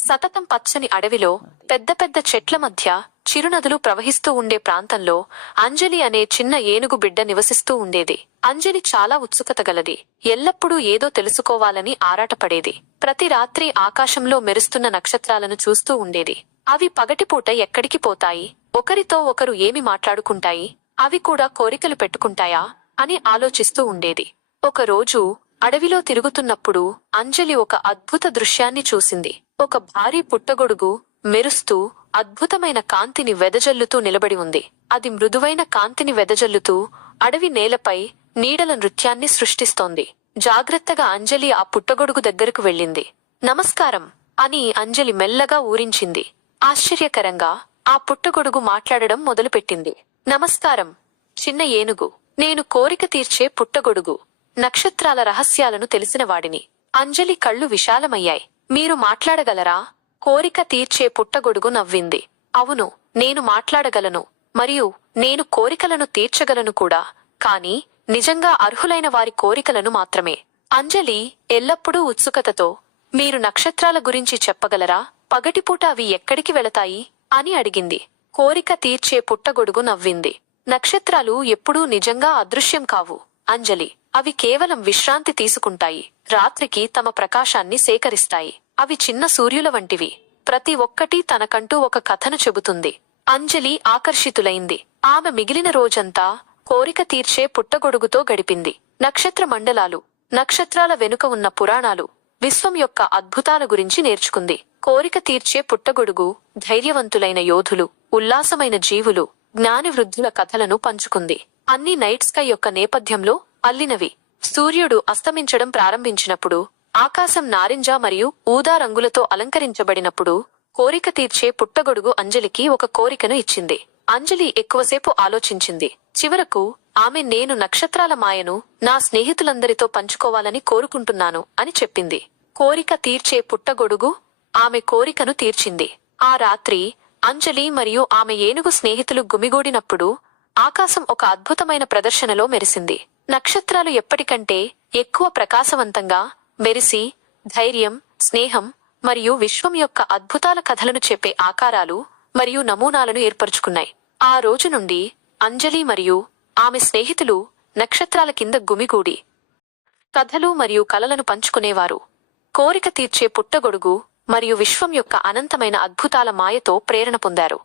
సతతం పచ్చని అడవిలో పెద్ద పెద్ద చెట్ల మధ్య చిరునదులు ప్రవహిస్తూ ఉండే ప్రాంతంలో అంజలి అనే చిన్న ఏనుగు బిడ్డ నివసిస్తూ ఉండేది. అంజలి చాలా ఉత్సుకత గలది. ఎల్లప్పుడూ ఏదో తెలుసుకోవాలని ఆరాటపడేది. ప్రతి రాత్రి ఆకాశంలో మెరుస్తున్న నక్షత్రాలను చూస్తూ ఉండేది. అవి పగటిపూట ఎక్కడికి పోతాయి, ఒకరితో ఒకరు ఏమి మాట్లాడుకుంటాయి, అవి కూడా కోరికలు పెట్టుకుంటాయా అని ఆలోచిస్తూ ఉండేది. ఒకరోజు అడవిలో తిరుగుతున్నప్పుడు అంజలి ఒక అద్భుత దృశ్యాన్ని చూసింది. ఒక భారీ పుట్టగొడుగు మెరుస్తూ అద్భుతమైన కాంతిని వెదజల్లుతూ నిలబడి ఉంది. అది మృదువైన కాంతిని వెదజల్లుతూ అడవి నేలపై నీడల నృత్యాన్ని సృష్టిస్తోంది. జాగ్రత్తగా అంజలి ఆ పుట్టగొడుగు దగ్గరకు వెళ్ళింది. నమస్కారం అని అంజలి మెల్లగా ఊరించింది. ఆశ్చర్యకరంగా ఆ పుట్టగొడుగు మాట్లాడడం మొదలుపెట్టింది. నమస్కారం చిన్న ఏనుగు, నేను కోరిక తీర్చే పుట్టగొడుగు, నక్షత్రాల రహస్యాలను తెలిసినవాడిని. అంజలి కళ్ళు విశాలమయ్యాయి. మీరు మాట్లాడగలరా? కోరిక తీర్చే పుట్టగొడుగు నవ్వింది. అవును, నేను మాట్లాడగలను, మరియు నేను కోరికలను తీర్చగలను కూడా, కాని నిజంగా అర్హులైన వారి కోరికలను మాత్రమే. అంజలి ఎల్లప్పుడూ ఉత్సుకతతో, మీరు నక్షత్రాల గురించి చెప్పగలరా? పగటిపూట అవి ఎక్కడికి వెళతాయి అని అడిగింది. కోరిక తీర్చే పుట్టగొడుగు నవ్వింది. నక్షత్రాలు ఎప్పుడూ నిజంగా అదృశ్యం కావు అంజలి. అవి కేవలం విశ్రాంతి తీసుకుంటాయి. రాత్రికి తమ ప్రకాశాన్ని సేకరిస్తాయి. అవి చిన్న సూర్యుల వంటివి. ప్రతి ఒక్కటీ తనకంటూ ఒక కథను చెబుతుంది. అంజలి ఆకర్షితులైంది. ఆమె మిగిలిన రోజంతా కోరిక తీర్చే పుట్టగొడుగుతో గడిపింది. నక్షత్ర మండలాలు, నక్షత్రాల వెనుక ఉన్న పురాణాలు, విశ్వం యొక్క అద్భుతాల గురించి నేర్చుకుంది. కోరిక తీర్చే పుట్టగొడుగు ధైర్యవంతులైన యోధులు, ఉల్లాసమైన జీవులు, జ్ఞాని వృద్ధుల కథలను పంచుకుంది. అన్ని నైట్ స్కై యొక్క నేపథ్యంలో అల్లినవి. సూర్యుడు అస్తమించడం ప్రారంభించినప్పుడు, ఆకాశం నారింజ మరియు ఊదా రంగులతో అలంకరించబడినప్పుడు కోరిక తీర్చే పుట్టగొడుగు అంజలికి ఒక కోరికను ఇచ్చింది. అంజలి ఎక్కువసేపు ఆలోచించింది. చివరకు ఆమె నేను నక్షత్రాల మాయను నా స్నేహితులందరితో పంచుకోవాలని కోరుకుంటున్నాను అని చెప్పింది. కోరిక తీర్చే పుట్టగొడుగు ఆమె కోరికను తీర్చింది. ఆ రాత్రి అంజలి మరియు ఆమె ఏనుగు స్నేహితులు గుమిగూడినప్పుడు ఆకాశం ఒక అద్భుతమైన ప్రదర్శనలో మెరిసింది. నక్షత్రాలు ఎప్పటికంటే ఎక్కువ ప్రకాశవంతంగా మెరిసి ధైర్యం, స్నేహం మరియు విశ్వం యొక్క అద్భుతాల కథలను చెప్పే ఆకారాలు మరియు నమూనాలను ఏర్పరుచుకున్నాయి. ఆ రోజు నుండి అంజలి మరియు ఆమె స్నేహితులు నక్షత్రాల కింద గుమిగూడి కథలు మరియు కలలను పంచుకునేవారు. కోరిక తీర్చే పుట్టగొడుగు మరియు విశ్వం యొక్క అనంతమైన అద్భుతాల మాయతో ప్రేరణ పొందారు.